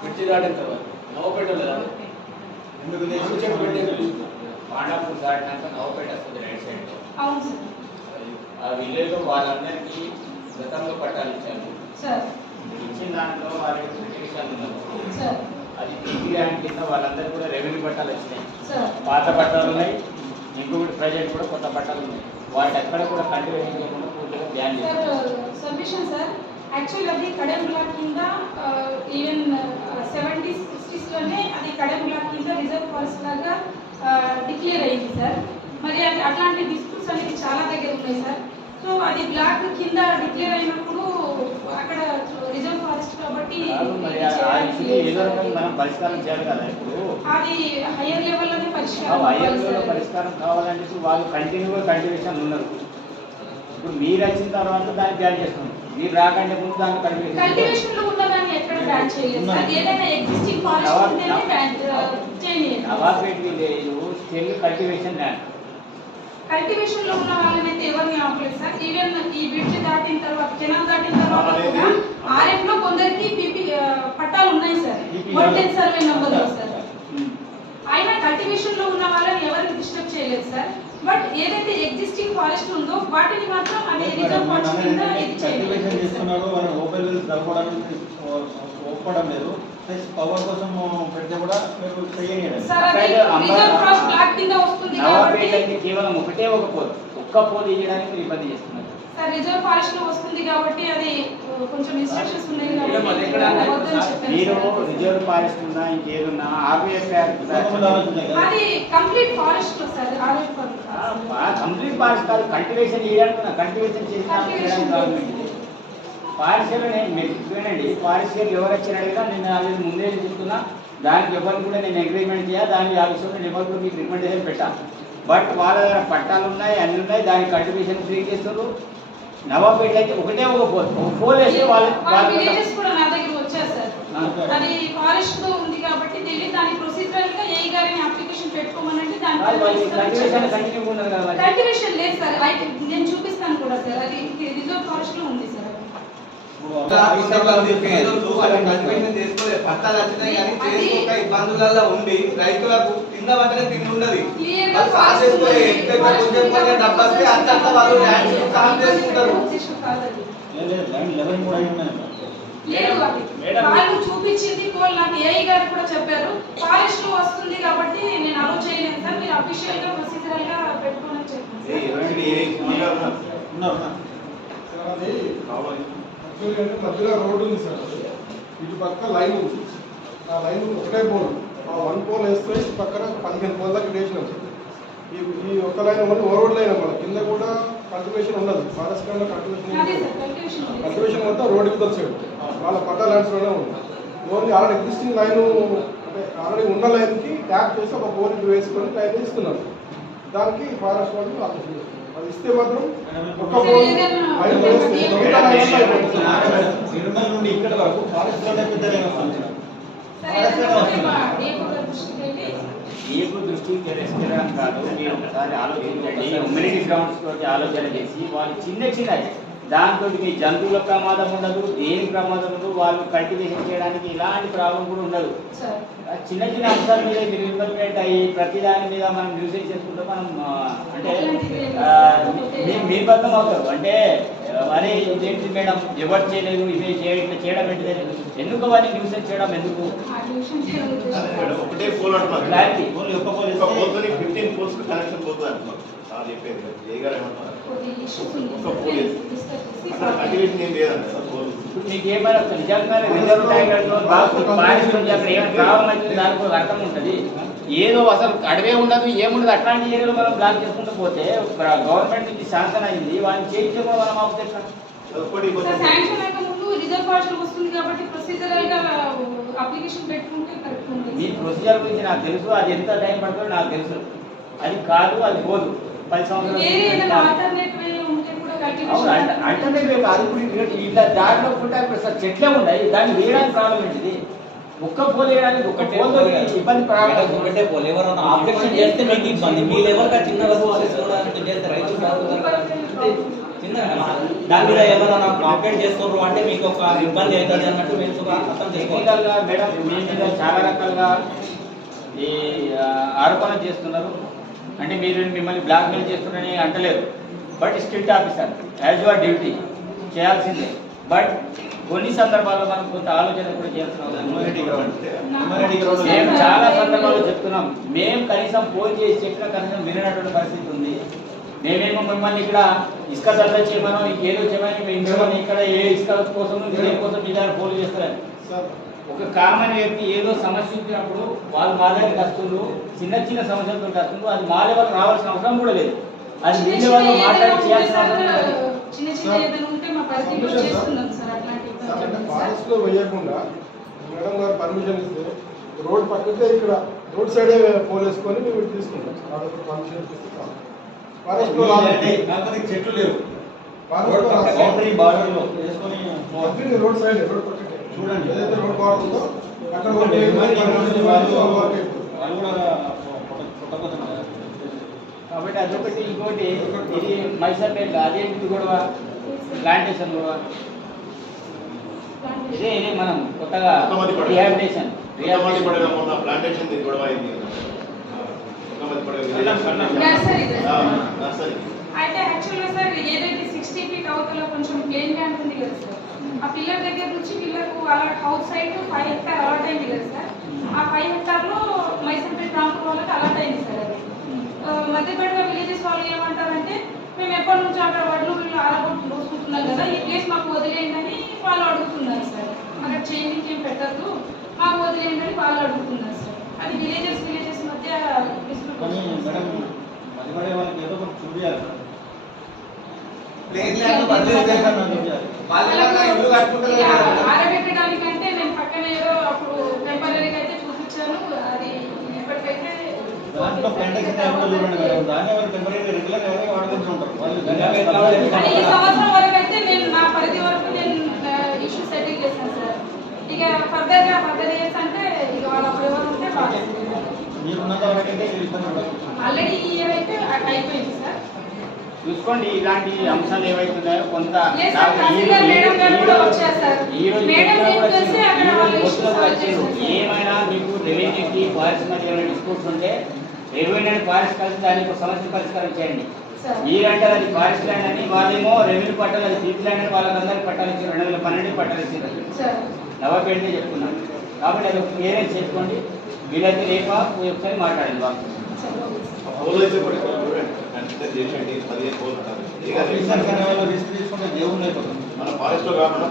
పిచ్చి దాటం కదా నవపేట లేదా ఎందుకు మిర్చి చెట్టు పాండాపూర్ దాటినాక నవపేట వస్తుంది రైట్ సైడ్ ఆ విలేజ్ వాళ్ళందరికీ గతంలో పట్టాలు ఇచ్చాను ఇచ్చిన దాంట్లో వాళ్ళకి రిటర్నేషన్ ఉన్నారు అది పీపీ ర్యాంక్ కింద వాళ్ళందరూ కూడా రెవెన్యూ పట్టాలు వచ్చినాయి పాత పట్టాలు ఉన్నాయి ఇంకొకటి ప్రజెంట్ కూడా కొత్త పట్టాలు ఉన్నాయి వాటి ఎక్కడ కూడా కంటిన్యూషన్ చేయకుండా పూర్తిగా బ్యాన్ చేస్తారు యాక్చువల్ అది కడెం బ్లాక్ కింద ఈవెన్ సెవెంటీ సిక్స్టీస్లోనే అది కడెం బ్లాక్ కింద రిజర్వ్ ఫారెస్ట్ లాగా డిక్లేర్ అయ్యింది సార్. మరి అది అట్లాంటి డిస్ప్యూట్స్ అనేది చాలా దగ్గర ఉన్నాయి సార్. సో అది బ్లాక్ కింద డిక్లేర్ అయినప్పుడు అక్కడ రిజర్వ్ ఫారెస్ట్ కాబట్టి పరిష్కారం చేయాలి కదా ఇప్పుడు. అది హయ్యర్ లెవెల్లోనే ఆ పరిష్కారం. పరిష్కారం కావాలంటే వాళ్ళు కంటిన్యూగా కంటిన్యూషన్ ఉన్నారు. ఇప్పుడు మీరు వచ్చిన తర్వాత దాన్ని బ్యాన్ చేస్తున్నాం మీరు రాకంటే ముందు దాన్ని కంటిన్యూ కల్టివేషన్లో ఉన్నదాన్ని ఎక్కడ బ్యాన్ చేయలేదు. సార్ ఏదైనా ఎగ్జిస్టింగ్ ఫారెస్ట్ ఉంటేనే బ్యాన్ చేయలేదు. Nawabpet village still cultivation land కల్టివేషన్లో ఉన్న వాళ్ళని అయితే ఎవరిని ఆపలేదు సార్? ఈవెన్ ఈ బ్రిడ్జ్ దాటిన తర్వాత కెనాల్ దాటిన తర్వాత కూడా ఆర్ఎఫ్లో కొందరికి పిపి పట్టాలు ఉన్నాయి sir. One ten survey number sir. అయినా కల్టివేషన్లో ఉన్న వాళ్ళని ఎవరిని డిస్టర్బ్ చేయలేదు సార్? బట్ ఏదైతే ఎగ్జిస్టింగ్ ఫారెస్ట్ ఉందో వాటిని మాత్రం అది రిజర్వ్ ఫారెస్ట్ కింద ఇది ప్లస్ పవర్ కోసం పెడితే కూడా మీరు చేయనియండి. సార్ అది రిజర్వ్ ఫారెస్ట్ బ్లాక్ కింద వస్తుంది కాబట్టి నవాబేట్ అంటే కేవలం ఒకటే ఒక పోల్ ఒక్క పోల్ ఇవ్వడానికి మీరు ఇబ్బంది చేస్తున్నారు. సార్ రిజర్వ్ ఫారెస్ట్లో వస్తుంది కాబట్టి అది కొంచెం ఇన్స్ట్రక్షన్స్ ఉన్నాయి మీరు సార్. రిజర్వ్ ఫారెస్ట్ ఉన్నా ఇంకేదున్నా ఆర్బీఎఫ్ అది కంప్లీట్ ఫారెస్ట్లో సార్ ఆర్ఎఫ్ కంప్లీట్ ఫారెస్ట్ కాదు కల్టివేషన్ కల్టివేషన్ ఫారెస్ట్ ఎవరు అడిగినా నేను ముందే చెప్తున్నా. దానికి ఎవరిని కూడా నేను అగ్రిమెంట్ చేయాలి దానికి ఆ విషయంలో నేను ఎవరు కూడా మీకు రికమెండేషన్ పెట్టా. బట్ వాళ్ళ దగ్గర పట్టాలు ఉన్నాయి అన్ని ఉన్నాయి దానికి కల్టివేషన్ ఫ్రీ చేస్తారు నవాబేట్ అయితే ఒకటే ఒక పోల్. ఒక పోల్ వేస్తే వాళ్ళ విలేజెస్ కూడా నా దగ్గర వచ్చారు సార్. ఆ. అది ఫారెస్ట్లో ఉంది కాబట్టి తెలియదు దాని ప్రొసీజరల్గా ఏ గారిని అప్లికేషన్ పెట్టుకోమనంటే దాని లేదు సార్. నేను చూపిస్తాను కూడా సార్. అది రిజర్వ్ ఫారెస్ట్లో ఉంది సార్. ఇబ్బందులలో ఉండి రైతులకు కింద పక్కనే తిండి ఉండదు. Clear గా వాళ్ళు సాల్వ్ చేసుకుంటారు. వాళ్ళు చూపించింది నాకు ఏఐ గారు కూడా చెప్పారు. ఫారెస్ట్ వస్తుంది కాబట్టి నేను అలో చేయలేను సార్. మీరు అఫీషియల్గా ప్రొసీజరల్గా పెట్టుకోమని చెప్పాను అంటే మధ్యలో రోడ్డు ఉంది సార్. ఇటు పక్క లైన్ ఉంది. ఆ లైన్ ఒకటే పోల్ ఆ వన్ పోల్ వేస్తే ఇటు పక్కన పదిహేను పోల్ దాకా వేసినాం సార్ ఈ ఈ ఒక్క లైన్ మళ్ళీ ఓవర్ లైన్ అన్నమాట. కింద కూడా కల్టివేషన్ ఉండదు. ఫారెస్ట్ ల్యాండ్ కల్టివేషన్ కల్టివేషన్ మొత్తం రోడ్డు కింద సైడ్ వాళ్ళ పట్టా ల్యాండ్స్లోనే ఉంది. ఓన్లీ ఆల్రెడీ ఎగ్జిస్టింగ్ లైన్ అంటే ఆల్రెడీ ఉన్న లైన్కి ట్యాప్ చేసి ఒక పోల్ ఇటు వేసుకొని లైన్ ఇస్తున్నారు దానికి ఫారెస్ట్ వాళ్ళు ఆలోచన చేస్తున్నారు. అది ఇస్తే మాత్రం ఒక పోల్ లైన్ వేస్తే మిగతా లైన్స్ అయిపోతుంది నిర్మల్ నుండి ఇక్కడ వరకు ఫారెస్ట్లోనే గారి దృష్టికి తెరస్కరం కాదు మీరు ఒకసారి ఆలోచించండి. హ్యూమినిటీ గ్రౌండ్స్ తోటి ఆలోచన చేసి వాళ్ళు చిన్న చిన్న దాంతో మీ జంతువుల ప్రమాదం ఉండదు దేని ప్రమాదం ఉండదు వాళ్ళు కల్టివేషన్ చేయడానికి ఇలాంటి ప్రాబ్లం కూడా ఉండదు. చిన్న చిన్న అంశాల మీద మీరు ఇన్వెస్ట్మెంట్ అయ్యి ప్రతి దాని మీద మనం యూసేజ్ చేసుకుంటే మనం అంటే ఆ, మీ మీ బద్దం అవుతారు. అంటే అరే ఇదేంటి మేడం? ఎవరు చేయలేదు ఇదే చేయడం ఏంటిది? ఎందుకు అవన్నీ న్యూసెన్స్ చేయడం? ఎందుకు ఆ డివిజన్ చేయాలని అదే ఉద్దేశం. మేడం, ఒకటే పోల్ అంటున్నారు. క్లారిటీ ఓన్లీ ఒక్క పోల్ ఒక ఇస్తే పోల్తోని ఫిఫ్టీన్ పోల్స్ కనెక్షన్ పోతుంది అంటున్నారు. సార్ చెప్పేది ఏ గారు ఏమంటున్నారు? సార్. పోల్ అక్కడ కల్టివేషన్ ఏం లేదంట సార్ పోల్ మీకు ఏమైనా నిజంగా రిజర్వ్ అక్కడ ఏమైనా ప్రాబ్లం అవుతుంది దానికి ఒక అర్థం ఉంటుంది. ఏదో అసలు అడవే ఉండదు ఏముండదు. అట్లాంటి ఏరియాలో మనం బ్లాక్ చేసుకుంటూ పోతే గవర్నమెంట్ నుంచి శాంక్షన్ అయింది. వాళ్ళని చేయించే కూడా మనం ఆపుతే ఎట్లా? ఒకటి సార్ శాంక్షన్ అయ్యక ముందు రిజర్వ్ ఫారెస్ట్ వస్తుంది కాబట్టి ప్రొసీజరల్గా అప్లికేషన్ పెట్టుకుంటే కరెక్ట్ మీ ఉంటుంది ప్రొసీజర్ గురించి నాకు తెలుసు అది ఎంత టైం పడుతుందో నాకు తెలుసు. అది కాదు అది పోదు. పది సంవత్సరాలు ఆల్టర్నేట్ వే కాదు. ఇప్పుడు ఇట్లా కూడా ఇప్పుడు అసలు చెట్లే ఉన్నాయి దాన్ని వేయడానికి ప్రాబ్లం ఏంటిది? ఒక్క పోల్ వేయడానికి ఒక్క ఒకటే పోల్ పోల్ కాదు. ఇబ్బంది ప్రాబ్లం ఒకటే పోల్. ఎవరైనా ఆబ్జెక్షన్ చేస్తే మీకు ఇబ్బంది. మీరు ఎవరికి చిన్న వస్తువు చేస్తే రైతు దాని మీద ఏమైనా అప్డేట్ చేస్తున్నారు అంటే మీకు ఒక ఇబ్బంది అవుతుంది అన్నట్టు మీరు అర్థం చేసుకోవాలి. మేడం మీ మీద చాలా రకాలుగా ఈ ఆ, ఆరోపణలు చేస్తున్నారు. అంటే మీరు మిమ్మల్ని బ్లాక్మెయిల్ చేస్తున్నారని అంటలేదు. But strict officer as your duty చేయాల్సిందే. బట్ కొన్ని సందర్భాల్లో మనం కొంత ఆలోచన కూడా చేయాల్సిన మేము చాలా సందర్భాల్లో చెప్తున్నాం. మేము కనీసం ఫోన్ చేసి చెప్పిన కనీసం వినటువంటి పరిస్థితి ఉంది. మేమేమో మిమ్మల్ని ఇక్కడ ఇసుక దందా చేయమనో ఇంకేదో చేయమని మేము మిమ్మల్ని ఇక్కడ ఏ ఇసుక కోసం దేనికోసం మీ దగ్గర ఫోన్ చేస్తారు సార్ ఒక కామన్ వ్యక్తి ఏదో సమస్య వచ్చినప్పుడు వాళ్ళు మా దగ్గరికి వస్తుండ్రు చిన్న చిన్న సమస్యలతో వస్తుండ్రు అది మా లెవెల్ రావాల్సిన అవసరం కూడా లేదు. అది మీ లెవెల్లో చిన్న మాట్లాడి చేయాల్సిన అవసరం లేదు. ఫారెస్ట్లో వేయకుండా మేడం గారు పర్మిషన్ ఇస్తే రోడ్ పక్కకే ఇక్కడ రోడ్ సైడే పోల్ వేసుకొని మేము తీసుకుంటాం. పర్మిషన్ ఇస్తే. ఫారెస్ట్లో. కాకపోతే చెట్లు లేవు. రోడ్ సైడ్ రోడ్ చూడండి. ఏదైతే రోడ్ బాగుందో అక్కడ కాబట్టి అదొకటి ఇంకోటి ఇది మైసర్పేట అదేంటి గొడవ? ప్లాంటేషన్ గొడవ. ఇదే ఇదే మనం కొత్తగా. రిహాబిటేషన్ ది గొడవ అయింది. నర్సరీ అయితే యాక్చువల్గా సార్ ఏదైతే సిక్స్టీ ఫీట్ అవతల కొంచెం ప్లేన్ ల్యాండ్ ఉంది కదా సార్ ఆ పిల్లర్ దగ్గర నుంచి పిల్లలకు అలా house side five hectare allot అయింది కదా సార్. ఆ ఫైవ్ హెక్టార్లో మైసంపేట రాంపూర్ వాళ్ళకి అలాట్ అయింది సార్ అది. ఆ, మధ్యపేట విలేజెస్ వాళ్ళు ఏమంటారంటే మేము ఎప్పటి నుంచో అక్కడ వడ్లు వీళ్ళు ఆరగొట్టు పోసుకుంటున్నాం కదా ఈ ప్లేస్ మాకు వదిలేయండి వాళ్ళు అడుగుతున్నారు సార్. అక్కడ చేంజింగ్ ఏం పెట్టద్దు మాకు వదిలేయండి వాళ్ళు అడుగుతున్నారు సార్. అది విలేజెస్ విలేజెస్ మధ్య కానీ వస్తుంది మేడం సార్. అది పడే వాళ్ళకి ఏదో ఒకటి చూపించాలి ప్లేన్ ల్యాండ్ బదిలీ చేశారు. వాళ్ళు ఇలాగా ఇల్లు కట్టుకుంటారు ఇక కదా. ఆరబెట్టడానికంటే నేను పక్కన ఏదో అప్పుడు టెంపరీగా అయితే చూపించాను. అది ఇప్పటికైతే దాంట్లో ప్లాంటేషన్ ఎవరో చూడండి మేడం. దాన్ని ఎవరు టెంపరీ రెగ్యులర్ ఎవరైనా వాడుకుంటుంటారు వాళ్ళు కానీ ఈ సంవత్సరం వరకు అయితే నేను నా పరిధి వరకు నేను ఇష్యూ సెటిల్ చేశాను సార్. ఇక ఫర్దర్గా ఫర్దర్ ఇయర్స్ అంటే ఇక వాళ్ళు అప్పుడు ఎవరు ఉంటే వాళ్ళు చూసుకోండి ఇలాంటి అంశాలు ఏవైతున్నాయో కొంత. ఏమైనా మీకు రెవెన్యూకి ఫారెస్ట్ మధ్య ఏమైనా డిస్ప్యూట్స్ ఉంటే రెవెన్యూ అండ్ ఫారెస్ట్ కలిసి దానికి ఒక సమస్య పరిష్కారం చేయండి. మీరంటారు అది ఫారెస్ట్ ల్యాండ్ అని వాళ్ళేమో రెవెన్యూ పట్టాలి అది సీట్ ల్యాండ్ అని వాళ్ళకందరికి పట్టాలి రెండు వేల పన్నెండు పట్టాలి నవాపేటనే చెప్తున్నాను కాబట్టి అది ఒక క్లియరెన్స్ చేసుకోండి. వీలైతే రేపా పోయి ఒకసారి మాట్లాడండి బాబు. మన కాకుండా